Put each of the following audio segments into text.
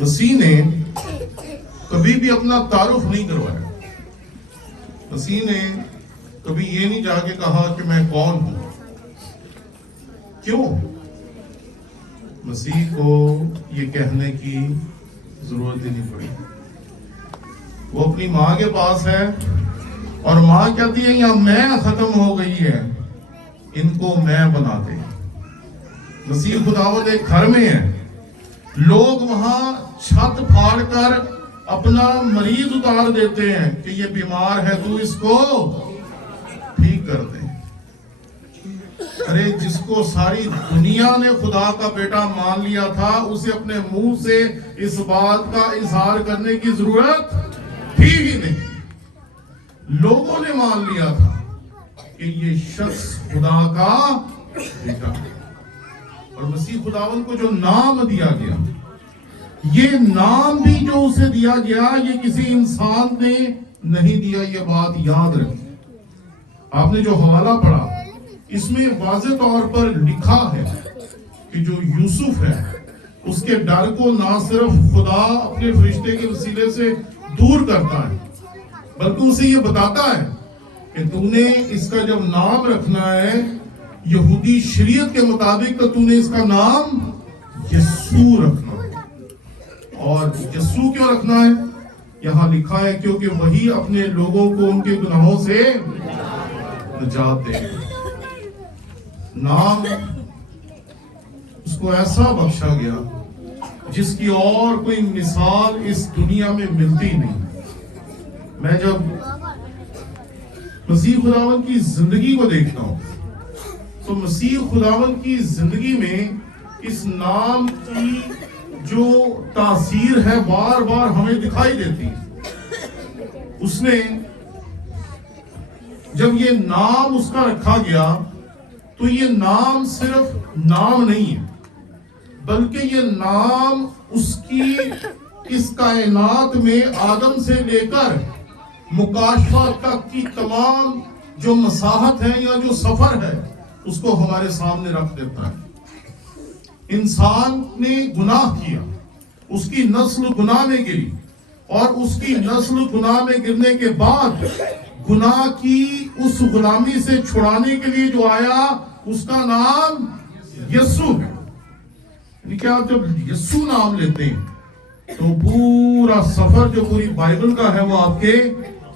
مسیح نے کبھی بھی اپنا تعارف نہیں کروایا. مسیح نے کبھی یہ نہیں جا کے کہا کہ میں کون ہوں. کیوں؟ مسیح کو یہ کہنے کی ضرورت ہی نہیں پڑی. وہ اپنی ماں کے پاس ہے اور ماں کہتی ہے یہاں میں ختم ہو گئی ہے, ان کو میں بنا دے. مسیح خداوند ایک گھر میں ہے, لوگ وہاں چھت پھاڑ کر اپنا مریض اتار دیتے ہیں کہ یہ بیمار ہے, تو اس کو ٹھیک کر دے. ارے جس کو ساری دنیا نے خدا کا بیٹا مان لیا تھا, اسے اپنے منہ سے اس بات کا اظہار کرنے کی ضرورت تھی ہی نہیں. لوگوں نے مان لیا تھا کہ یہ شخص خدا کا بیٹا. اور مسیح خداوند کو جو نام دیا گیا, یہ نام بھی جو اسے دیا گیا, یہ کسی انسان نے نہیں دیا. یہ بات یاد رکھیں. آپ نے جو حوالہ پڑھا, اس میں واضح طور پر لکھا ہے کہ جو یوسف ہے, اس کے ڈر کو نہ صرف خدا اپنے فرشتے کے وسیلے سے دور کرتا ہے, بلکہ اسے یہ بتاتا ہے کہ تو نے اس کا جب نام رکھنا ہے یہودی شریعت کے مطابق, تو تو نے اس کا نام یسوع رکھنا ہے. اور یسوع کیوں رکھنا ہے؟ یہاں لکھا ہے کیونکہ وہی اپنے لوگوں کو ان کے گناہوں سے نجات دے. نام اس کو ایسا بخشا گیا جس کی اور کوئی مثال اس دنیا میں ملتی نہیں. میں جب مسیح خداوند کی زندگی کو دیکھتا ہوں تو مسیح خداوند کی زندگی میں اس نام کی جو تاثیر ہے بار بار ہمیں دکھائی دیتی ہے. اس نے جب یہ نام اس کا رکھا گیا تو یہ نام صرف نام نہیں ہے, بلکہ یہ نام اس کی اس کائنات میں آدم سے لے کر مکاشفہ تک کی تمام جو مساحت ہے یا جو سفر ہے, اس کو ہمارے سامنے رکھ دیتا ہے. انسان نے گناہ کیا, اس کی نسل گناہ میں گری, اور اس کی نسل گناہ میں گرنے کے بعد گناہ کی اس غلامی سے چھڑانے کے لیے جو آیا, اس کا نام یسوع ہے. یعنی کہ آپ جب یسوع نام لیتے ہیں تو پورا سفر جو پوری بائبل کا ہے وہ آپ کے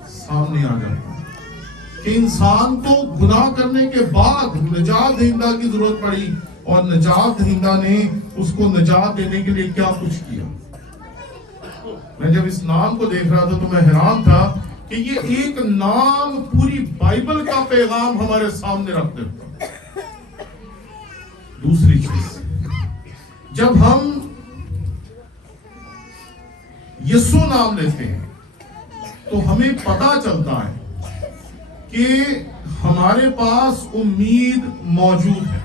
سامنے آ جاتا ہے کہ انسان کو گناہ کرنے کے بعد نجات دہندہ کی ضرورت پڑی, اور نجات دہندہ نے اس کو نجات دینے کے لیے کیا کچھ کیا. میں جب اس نام کو دیکھ رہا تھا تو میں حیران تھا کہ یہ ایک نام پوری بائبل کا پیغام ہمارے سامنے رکھ دیتا. دوسری چیز, جب ہم یسوع نام لیتے ہیں تو ہمیں پتا چلتا ہے کہ ہمارے پاس امید موجود ہے.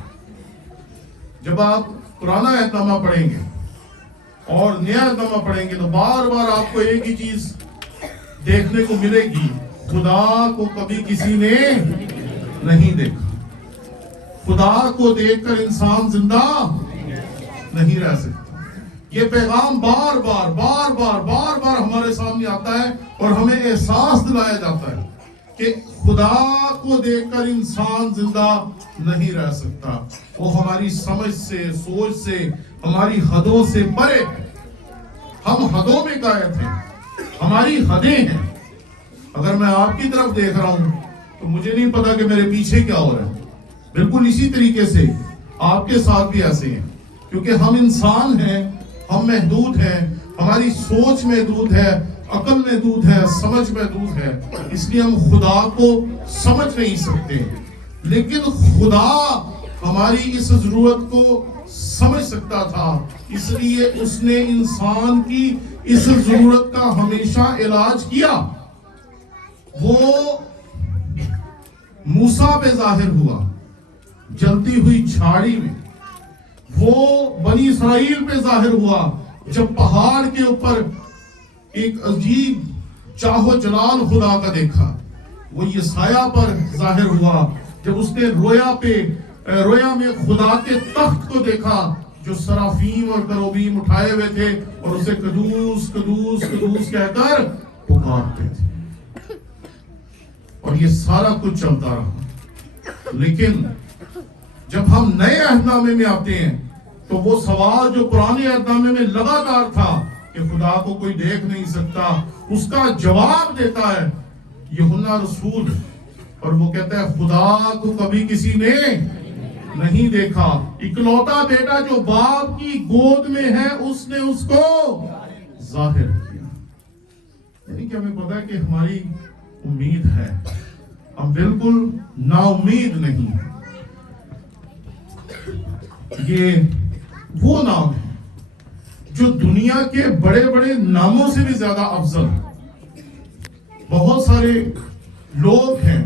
جب آپ پرانا عہد نامہ پڑھیں گے اور نیا عہد نامہ پڑھیں گے تو بار بار آپ کو ایک ہی چیز دیکھنے کو ملے گی, خدا کو کبھی کسی نے نہیں دیکھا. خدا کو دیکھ کر انسان زندہ نہیں رہ سکتا. یہ پیغام بار بار بار بار بار بار ہمارے سامنے آتا ہے اور ہمیں احساس دلایا جاتا ہے کہ خدا کو دیکھ کر انسان زندہ نہیں رہ سکتا. وہ ہماری سمجھ سے, سوچ سے, ہماری حدوں سے پرے ہے. ہم حدوں میں قائد ہیں, ہماری حدیں ہیں. اگر میں آپ کی طرف دیکھ رہا ہوں تو مجھے نہیں پتا کہ میرے پیچھے کیا ہو رہا ہے. بالکل اسی طریقے سے آپ کے ساتھ بھی ایسے ہیں, کیونکہ ہم انسان ہیں, ہم محدود ہیں, ہماری سوچ محدود ہے, عقل محدود ہے, سمجھ محدود ہے. اس لیے ہم خدا کو سمجھ نہیں سکتے. لیکن خدا ہماری اس ضرورت کو سمجھ سکتا تھا, اس لیے اس نے انسان کی اس ضرورت کا ہمیشہ علاج کیا. وہ موسیٰ پہ ظاہر ہوا جلتی ہوئی جھاڑی میں, وہ بنی اسرائیل پہ ظاہر ہوا جب پہاڑ کے اوپر ایک عجیب چاہو جلال خدا کا دیکھا. وہ یسایہ پر ظاہر ہوا جب اس نے رویا میں خدا کے تخت کو دیکھا جو سرافیم اور کروبیم اٹھائے ہوئے تھے اور اسے قدوس قدوس قدوس کہہ کر پکارتے تھے، اور یہ سارا کچھ چلتا رہا۔ لیکن جب ہم نئے عہد نامے میں آتے ہیں تو وہ سوال جو پرانے عہد نامے میں لگاتار تھا کہ خدا کو کوئی دیکھ نہیں سکتا، اس کا جواب دیتا ہے یوحنا رسول، اور وہ کہتا ہے خدا کو کبھی کسی نے نہیں دیکھا، اکلوتا بیٹا جو باپ کی گود میں ہے اس نے اس کو ظاہر کیا۔ یعنی کہ ہمیں پتا ہے کہ ہماری امید ہے، ہم بالکل نا امید نہیں ہیں۔ یہ وہ نام ہے جو دنیا کے بڑے بڑے ناموں سے بھی زیادہ افضل ہے۔ بہت سارے لوگ ہیں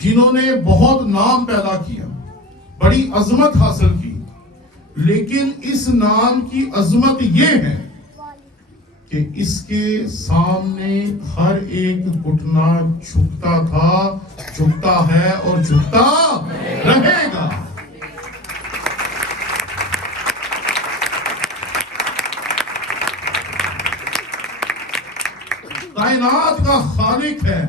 جنہوں نے بہت نام پیدا کیا، بڑی عظمت حاصل کی، لیکن اس نام کی عظمت یہ ہے کہ اس کے سامنے ہر ایک گھٹنا جھکتا تھا، جھکتا ہے اور جھکتا رہے گا۔ کائنات کا خالق ہے،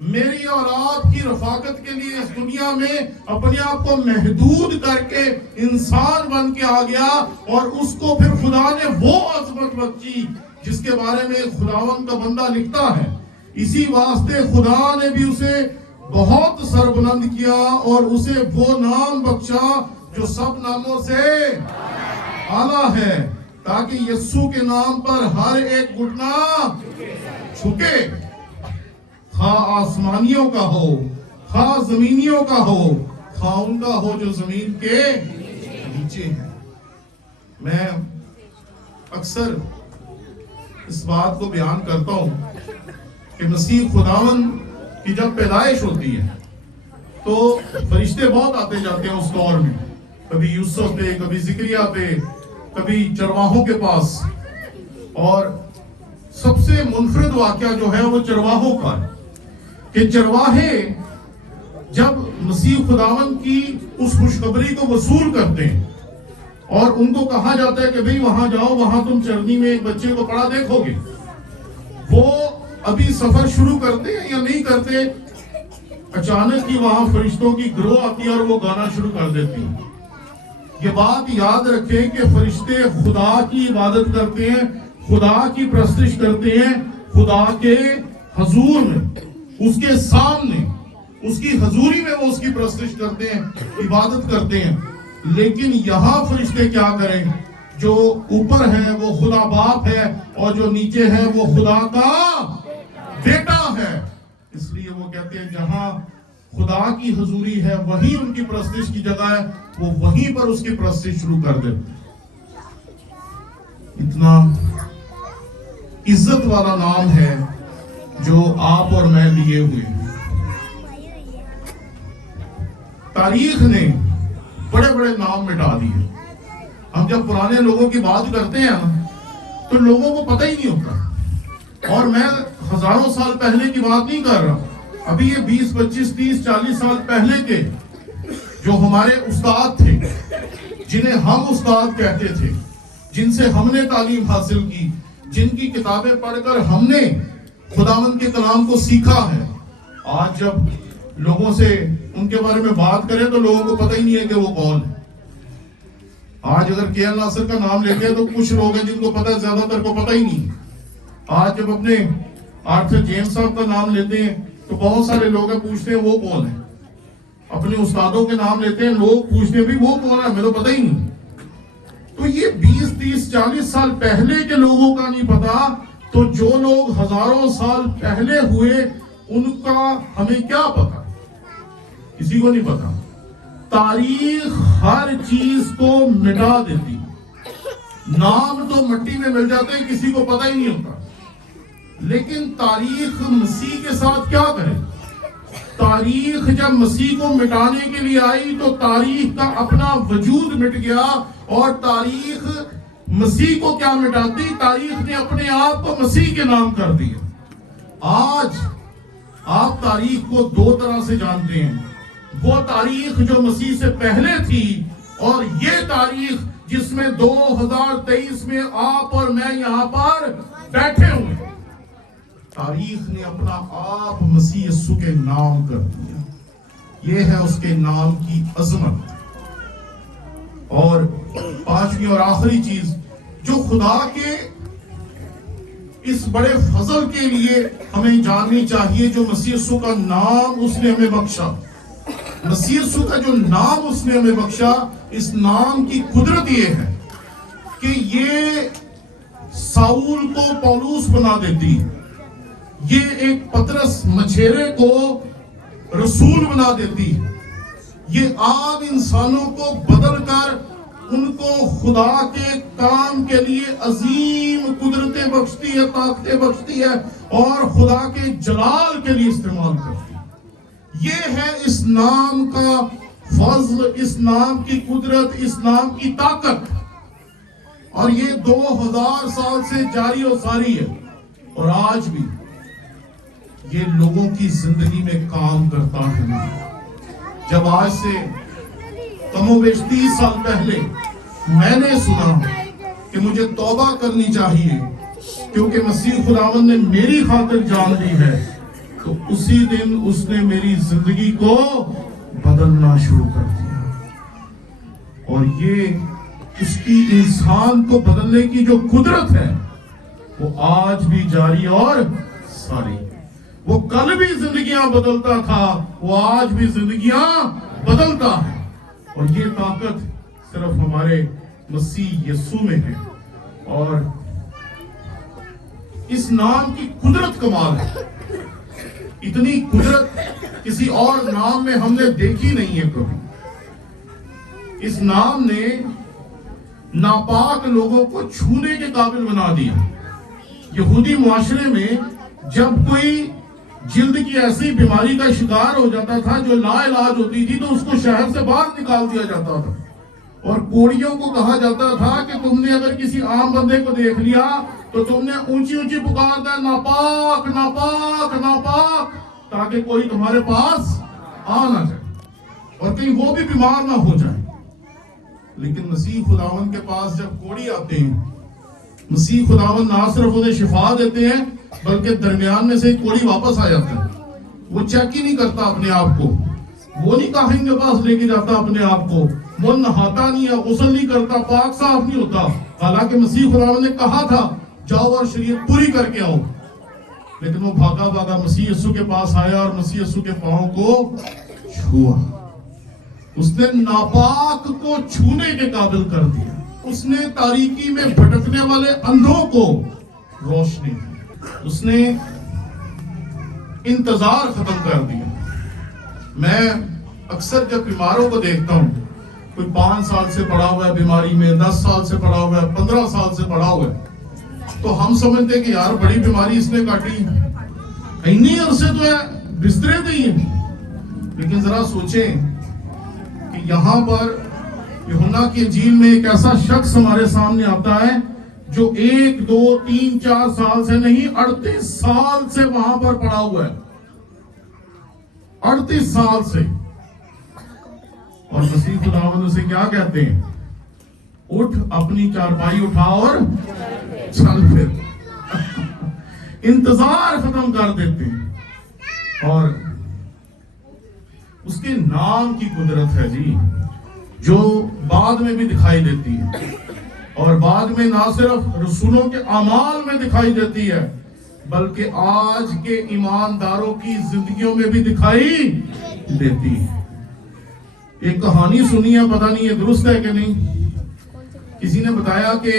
میری اور آپ کی رفاقت کے لیے اس دنیا میں اپنے آپ کو محدود کر کے انسان بن کے آ گیا، اور اس کو پھر خدا نے وہ عظمت بخشی جس کے بارے میں خداوند کا بندہ لکھتا ہے۔ اسی واسطے خدا نے بھی اسے بہت سربلند کیا اور اسے وہ نام بخشا جو سب ناموں سے اعلیٰ ہے، تاکہ یسوع کے نام پر ہر ایک گھٹنا جھکے، خواہ آسمانیوں کا ہو، خواہ زمینیوں کا ہو، خواہ ان کا ہو جو زمین کے نیچے ہیں۔ میں اکثر اس بات کو بیان کرتا ہوں کہ مسیح خداوند کی جب پیدائش ہوتی ہے تو فرشتے بہت آتے جاتے ہیں اس دور میں، کبھی یوسف پہ، کبھی زکریا پہ، کبھی چرواہوں کے پاس، اور سب سے منفرد واقعہ جو ہے وہ چرواہوں کا ہے کہ چرواہے جب مسیح خداوند کی اس خوشخبری کو وصول کرتے ہیں اور ان کو کہا جاتا ہے کہ بھئی وہاں جاؤ، وہاں تم چرنی میں ایک بچے کو پڑا دیکھو گے، وہ ابھی سفر شروع کرتے ہیں یا نہیں کرتے، اچانک ہی وہاں فرشتوں کی گروہ آتی ہے اور وہ گانا شروع کر دیتی ہے۔ یہ بات یاد رکھیں کہ فرشتے خدا کی عبادت کرتے ہیں، خدا کی پرستش کرتے ہیں، خدا کے حضور میں، اس کے سامنے، اس کی حضوری میں وہ اس کی پرستش کرتے ہیں، عبادت کرتے ہیں۔ لیکن یہاں فرشتے کیا کریں؟ جو اوپر ہے وہ خدا باپ ہے اور جو نیچے ہے وہ خدا کا بیٹا ہے، اس لیے وہ کہتے ہیں جہاں خدا کی حضوری ہے وہیں ان کی پرستش کی جگہ ہے، وہ وہیں پر اس کی پرستش شروع کر دیتے۔ اتنا عزت والا نام ہے جو آپ اور میں لیے ہوئے ہیں۔ تاریخ نے بڑے بڑے نام مٹا دیے۔ ہم جب پرانے لوگوں کی بات کرتے ہیں تو لوگوں کو پتہ ہی نہیں ہوتا، اور میں ہزاروں سال پہلے کی بات نہیں کر رہا، ابھی یہ 20 25 30 40 سال پہلے کے جو ہمارے استاد تھے، جنہیں ہم استاد کہتے تھے، جن سے ہم نے تعلیم حاصل کی، جن کی کتابیں پڑھ کر ہم نے خداوند کے کلام کو سیکھا ہے، آج جب لوگوں سے ان کے بارے میں بات کریں تو لوگوں کو پتہ ہی نہیں ہے کہ وہ کون ہے۔ آج اگر کے ایل ناصر کا نام لیتے ہیں تو کچھ لوگ ہیں جن کو پتہ ہے، زیادہ تر کو پتہ ہی نہیں ہے۔ آج جب اپنے آرتھر جیمس صاحب کا نام لیتے ہیں تو بہت سارے لوگ پوچھتے ہیں وہ کون ہے۔ اپنے استادوں کے نام لیتے ہیں، لوگ پوچھتے ہیں بھی وہ کون ہے، ہمیں تو پتہ ہی نہیں۔ تو یہ 20 30 40 سال پہلے کے لوگوں کا نہیں پتا، تو جو لوگ ہزاروں سال پہلے ہوئے ان کا ہمیں کیا پتا؟ کسی کو نہیں پتا۔ تاریخ ہر چیز کو مٹا دیتی، نام تو مٹی میں مل جاتے ہیں، کسی کو پتہ ہی نہیں ہوتا۔ لیکن تاریخ مسیح کے ساتھ کیا کرے؟ تاریخ جب مسیح کو مٹانے کے لیے آئی تو تاریخ کا اپنا وجود مٹ گیا، اور تاریخ مسیح کو کیا مٹاتی؟ تاریخ نے اپنے آپ کو مسیح کے نام کر دیا۔ آج آپ تاریخ کو دو طرح سے جانتے ہیں، وہ تاریخ جو مسیح سے پہلے تھی، اور یہ تاریخ جس میں 2023 میں آپ اور میں یہاں پر بیٹھے ہوئے. تاریخ نے اپنا آپ مسیح یسوع کے نام کر دیا. یہ ہے اس کے نام کی عظمت. اور پانچویں اور آخری چیز جو خدا کے اس بڑے فضل کے لیے ہمیں جاننی چاہیے، جو مسیح یسوع کا نام اس نے ہمیں بخشا. مسیح یسوع کا جو نام اس نے ہمیں بخشا، اس نام کی قدرت یہ ہے کہ یہ ساؤل کو پولوس بنا دیتی ہے. یہ ایک پطرس مچھیرے کو رسول بنا دیتی ہے. یہ عام انسانوں کو بدل کر ان کو خدا کے کام کے لیے عظیم قدرتیں بخشتی ہے، طاقتیں بخشتی ہے اور خدا کے جلال کے لیے استعمال کرتی ہے. یہ ہے اس نام کا فضل، اس نام کی قدرت، اس نام کی طاقت. اور یہ 2000 سال سے جاری و ساری ہے اور آج بھی یہ لوگوں کی زندگی میں کام کرتا ہے. جب آج سے کم و بیش 30 سال پہلے میں نے سنا کہ مجھے توبہ کرنی چاہیے کیونکہ مسیح خداوند نے میری خاطر جان دی ہے، تو اسی دن اس نے میری زندگی کو بدلنا شروع کر دیا. اور یہ اس کی انسان کو بدلنے کی جو قدرت ہے وہ آج بھی جاری اور ساری. وہ کل بھی زندگیاں بدلتا تھا، وہ آج بھی زندگیاں بدلتا ہے. اور یہ طاقت صرف ہمارے مسیح یسوع میں ہے. اور اس نام کی قدرت کمال ہے. اتنی قدرت کسی اور نام میں ہم نے دیکھی نہیں ہے کبھی. اس نام نے ناپاک لوگوں کو چھونے کے قابل بنا دیا. یہودی معاشرے میں جب کوئی جلد کی ایسی بیماری کا شکار ہو جاتا تھا جو لا علاج ہوتی تھی تو اس کو شہر سے باہر نکال دیا جاتا تھا. اور کوڑیوں کو کہا جاتا تھا کہ تم نے اگر کسی عام بندے کو دیکھ لیا تو تم نے اونچی اونچی پکارنا ناپاک ناپاک ناپاک، تاکہ کوئی تمہارے پاس آ نہ جائے اور کہیں وہ بھی بیمار نہ ہو جائے. لیکن مسیح خداوند کے پاس جب کوڑی آتے ہیں، مسیح خداوند نہ صرف انہیں شفا دیتے ہیں بلکہ درمیان میں سے کوڑی واپس آ جاتا ہے. وہ چیک ہی نہیں کرتا اپنے آپ کو، وہ نہیں کاہن کے پاس لے کے جاتا اپنے آپ کو، وہ نہاتا نہیں ہے، غسل نہیں کرتا، پاک صاف نہیں ہوتا. حالانکہ مسیح خداوند نے کہا تھا جاؤ اور شریعت پوری کر کے آؤ. لیکن وہ بھاگا بھاگا مسیح یسوع کے پاس آیا اور مسیح یسوع کے پاؤں کو چھوا. اس نے ناپاک کو چھونے کے قابل کر دیا. اس نے تاریکی میں بھٹکنے والے اندھوں کو روشنی دی. اس نے انتظار ختم کر دیا. میں اکثر جب بیماروں کو دیکھتا ہوں، کوئی 5 سال سے پڑا ہوا ہے بیماری میں، 10 سال سے پڑا ہوا ہے، 15 سال سے پڑا ہوا ہے، تو ہم سمجھتے کہ یار بڑی بیماری اس نے کاٹی، اتنی عرصے تو ہے بسترے پہ ہی ہے. لیکن ذرا سوچیں کہ یہاں پر یوحنا کی انجیل میں ایک ایسا شخص ہمارے سامنے آتا ہے جو 1 2 3 4 سال سے نہیں 38 سال سے وہاں پر پڑا ہوا ہے. 38 سال سے. اور مسیح خداوند اسے کیا کہتے ہیں؟ اٹھ اپنی چارپائی اٹھا اور چل پھر. انتظار ختم کر دیتے ہیں. اور اس کے نام کی قدرت ہے جی، جو بعد میں بھی دکھائی دیتی ہے. اور بعد میں نہ صرف رسولوں کے اعمال میں دکھائی دیتی ہے بلکہ آج کے ایمانداروں کی زندگیوں میں بھی دکھائی دیتی ہے. ایک کہانی سنی ہے، پتہ نہیں یہ درست ہے کہ نہیں. کسی نے بتایا کہ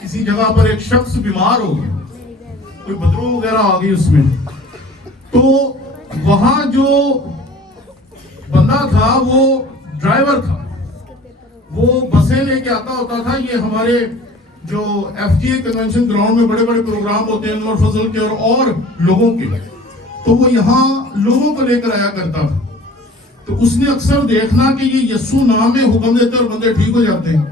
کسی جگہ پر ایک شخص بیمار ہو گیا، کوئی بدبو وغیرہ آ گئی اس میں. تو وہاں جو بندہ تھا وہ ڈرائیور تھا، وہ بسیں لے کے آتا ہوتا تھا. یہ ہمارے جو ایف جی اے کنونشن گراؤنڈ میں بڑے بڑے پروگرام ہوتے ہیں انور فضل کے اور لوگوں کے، تو وہ یہاں لوگوں کو لے کر آیا کرتا تھا. تو اس نے اکثر دیکھنا کہ یہ یسوع نام میں حکم دیتے اور بندے ٹھیک ہو جاتے ہیں.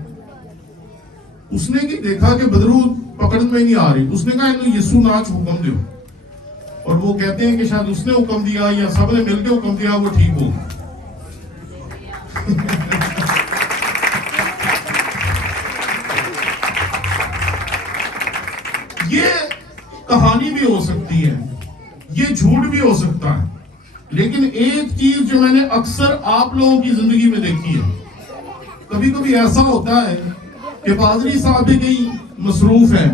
اس نے کہ دیکھا کہ بدرو پکڑ میں نہیں آ رہی. اس نے کہا انہوں یسوع ناچ حکم دیو. اور وہ کہتے ہیں کہ شاید اس نے حکم دیا یا سب نے مل کے حکم دیا، وہ ٹھیک ہو. یہ کہانی بھی ہو سکتی ہے، یہ جھوٹ بھی ہو سکتا ہے، لیکن ایک چیز جو میں نے اکثر آپ لوگوں کی زندگی میں دیکھی ہے، کبھی کبھی ایسا ہوتا ہے کہ پادری صاحب بھی کہیں مصروف ہیں،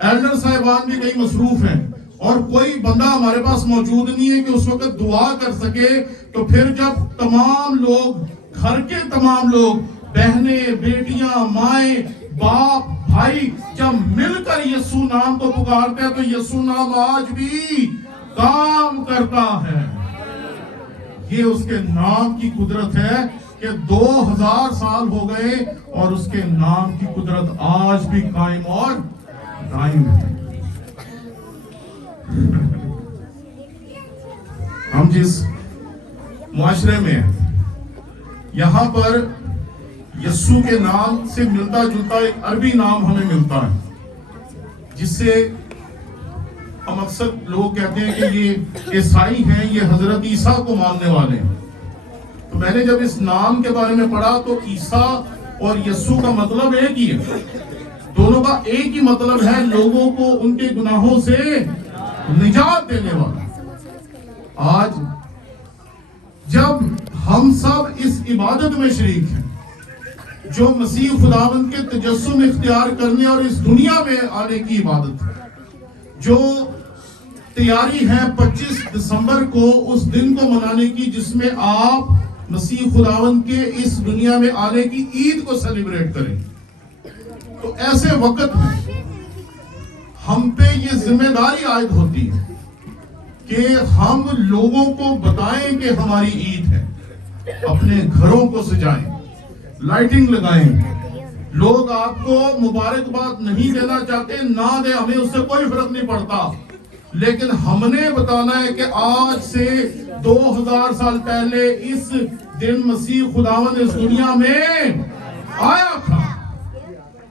ایلڈر صاحبان بھی کہیں مصروف ہیں، اور کوئی بندہ ہمارے پاس موجود نہیں ہے کہ اس وقت دعا کر سکے، تو پھر جب تمام لوگ، گھر کے تمام لوگ، بہنیں، بیٹیاں، مائیں، باپ، بھائی، جب مل کر یسوع نام کو پکارتے ہیں تو یسوع نام آج بھی کام کرتا ہے۔ یہ اس کے نام کی قدرت ہے کہ 2000 سال ہو گئے اور اس کے نام کی قدرت آج بھی قائم اور دائم ہے۔ ہم جس معاشرے میں ہیں، یہاں پر یسوع کے نام سے ملتا جلتا ایک عربی نام ہمیں ملتا ہے، جس سے ہم اکثر لوگ کہتے ہیں کہ یہ عیسائی ہیں، یہ حضرت عیسیٰ کو ماننے والے ہیں۔ تو میں نے جب اس نام کے بارے میں پڑھا تو عیسیٰ اور یسوع کا مطلب ایک ہی ہے، دونوں کا ایک ہی مطلب ہے، لوگوں کو ان کے گناہوں سے نجات دینے والا۔ آج جب ہم سب اس عبادت میں شریک ہیں جو مسیح خداوند کے تجسم اختیار کرنے اور اس دنیا میں آنے کی عبادت ہے، جو تیاری ہے 25 دسمبر کو اس دن کو منانے کی جس میں آپ مسیح خداوند کے اس دنیا میں آنے کی عید کو سیلیبریٹ کریں، تو ایسے وقت میں ہم پہ یہ ذمہ داری عائد ہوتی ہے کہ ہم لوگوں کو بتائیں کہ ہماری عید ہے، اپنے گھروں کو سجائیں، لائٹنگ لگائیں۔ لوگ آپ کو مبارکباد نہیں دینا چاہتے، نہ دیں، ہمیں اس سے کوئی فرق نہیں پڑتا، لیکن ہم نے بتانا ہے کہ آج سے 2000 سال پہلے اس دن مسیح خداوند اس دنیا میں آیا تھا۔